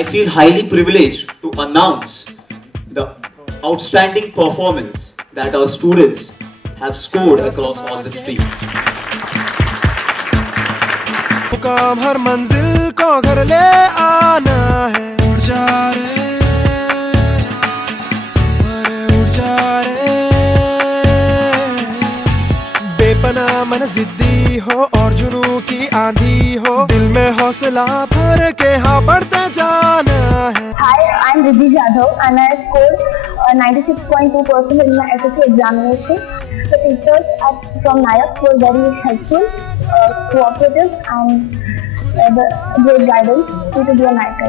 I feel highly privileged to announce the outstanding performance that our students have scored across all the streams. काम हर मंजिल को घर ले आना है उड़ जा रे अरे उड़ जा रे बेपना मन जिद्दी हो और जुनून की आंधी हो दिल में हौसला भर के हाँ बढ़ते जाना है. Hi, I'm Riddhi Jadhav and I scored 96.2% in my SSC examination. The teachers from Nayak were very helpful, cooperative and the great guidance to be a Nayak.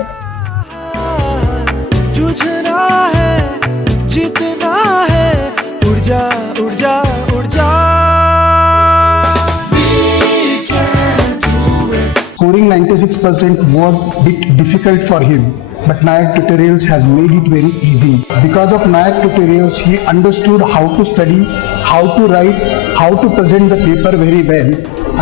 जुझना है जीतना है उड़ जा उड़ जा उड़ जा. Scoring 96% was a bit difficult for him, but Nayak Tutorials has made it very easy. Because of Nayak Tutorials, he understood how to study, how to write, how to present the paper very well,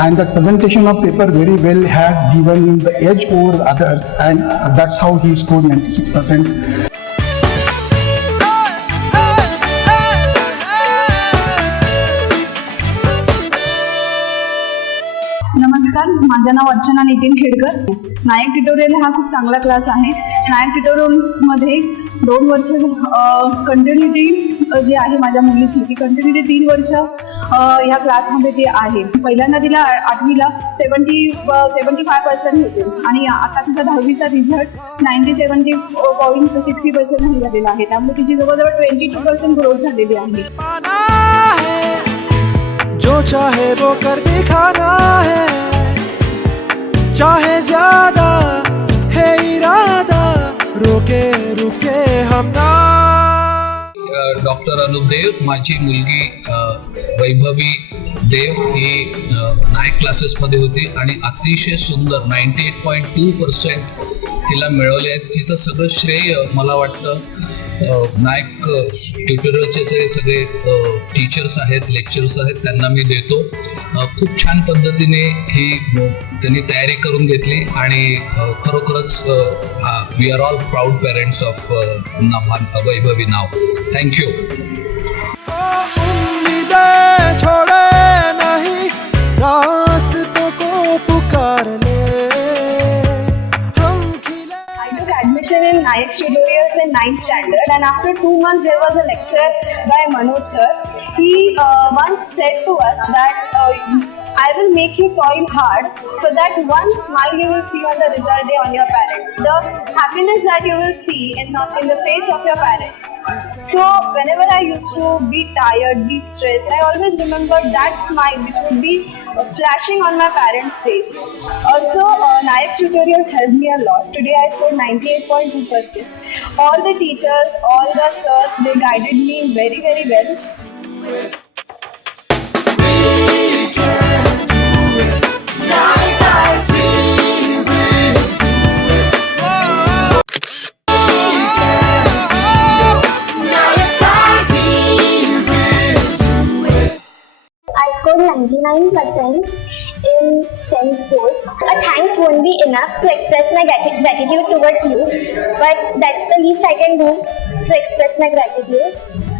and that presentation of paper very well has given him the edge over the others, and that's how he scored 96%. नमस्कार, माझं नाव अर्चना नितीन खेडकर. नायक tutorial हा खूप चांगला class आहे. नायक ट्युटोरियलमध्ये 2 वर्ष continuity जी आहे माझ्या मुलीची ती कंटिन्युटी 3 वर्ष ह्या क्लासमध्ये ती आहे. पहिल्यांदा तिला 8वीला 75% होते आणि आता तिचा 10वीचा रिझल्ट 97.60% झालेला आहे. त्यामुळे तिची जवळजवळ 22% ग्रोथ झालेली आहे. जो चाहे वो कर दिखाना है चाहे ज्यादा है इरादा रोके रुके हम ना. डॉक्टर अनुप देव, माझी मुलगी वैभवी देव ही नायक क्लासेसमध्ये होती आणि अतिशय सुंदर 98.2% तिला मिळवले आहेत. तिचं सगळं श्रेय मला वाटतं नायक ट्युटोरियलचे जे सगळे टीचर्स आहेत, लेक्चर्स आहेत त्यांना मी देतो. खूप छान पद्धतीने ही त्यांनी तयारी करून घेतली आणि खरोखरच we are all proud parents of Vaibhavi नाव. थँक्यू. छोड़े नहीं रास्तों को पुकार ले. Admission in Nayak Tutorials in 9th standard, and after 2 months there was a lecture by Manoj sir. He once said to us that I will make you toil hard so that one smile you will see on the result day on your parents. The happiness that you will see in the face of your parents. So whenever I used to be tired, be stressed, I always remember that smile which would be flashing on my parents' face. Also, Nayak Tutorial helped me a lot. Today I scored 98.2%. All the teachers, all the sirs, they guided me very, very well. I scored 99% in 10th course. A thanks won't be enough to express my gratitude towards you, but that's the least I can do to express my gratitude.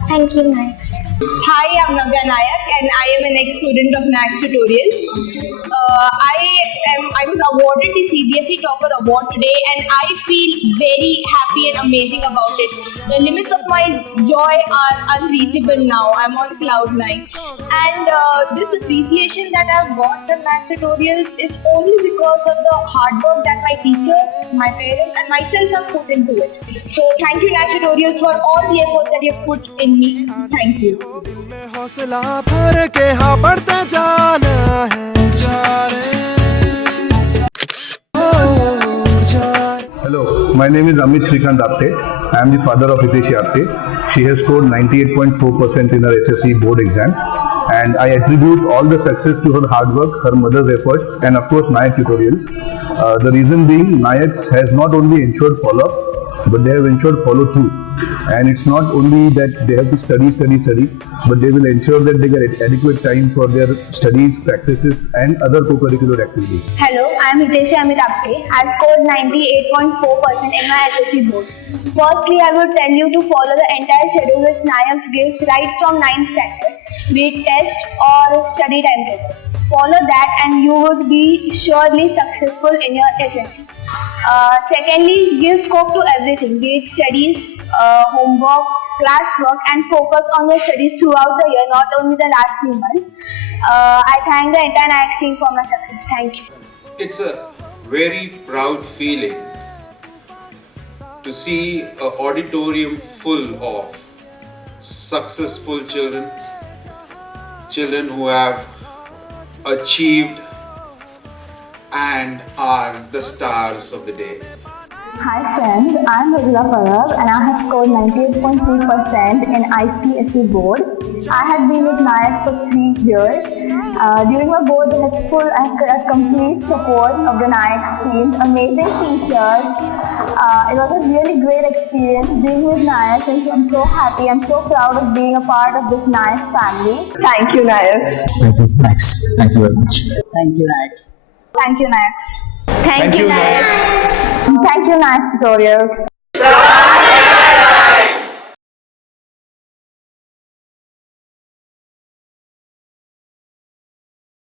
Thank you, Nayak. Hi, I'm Navya Nayak and I am an ex-student of Nayak Tutorials. I was awarded the CBSE Topper Award today and I feel very happy and amazing about it. The limits of my joy are unreachable now. I'm on cloud 9. And this appreciation that I've got from Nayak Tutorials is only because of the hard work that my teachers, my parents and myself have put into it. So thank you Nayak Tutorials for all the efforts that you've put in me. Thank you. हौसला भर के हाँ बढ़ते जाना है. Hello, my name is Amit Srikanth Apte. I am the father of Hiteshi Apte. She has scored 98.4% in her SSC board exams, and I attribute all the success to her hard work, her mother's efforts, and of course Nayak Tutorials. The reason being, Nayak has not only ensured follow-up, but they have ensured follow-through. and it's not only that they have to study, but they will ensure that they get adequate time for their studies, practices, and other co-curricular activities. Hello, I am Hitesh Amit Apte. I scored 98.4% in my SSC boards. Firstly, I would tell you to follow the entire schedule which Nayak gives right from 9th standard, be it test or study timetable. Follow that and you would be surely successful in your SSC. Secondly, give scope to everything, be it studies, homework, classwork, and focus on your studies throughout the year, not only the last 3 months. I thank the entire Nayak team for my success. Thank you. It's a very proud feeling to see an auditorium full of successful children who have achieved and are the stars of the day. Hi friends, I am Regula Parab and I have scored 98.3% in ICSE board. I had been with Nayak for 3 years. During my boards, I had full and complete support of the Nayak teams, amazing teachers. It was a really great experience being with Nayak, and so I'm so happy and so proud of being a part of this Nayak family. Thank you, Nayak. Thank you, Max. Thank you very much. Thank you, Nax. Thank you, Nayak. Thank you, Nayak. Thank you, Nayak Tutorials.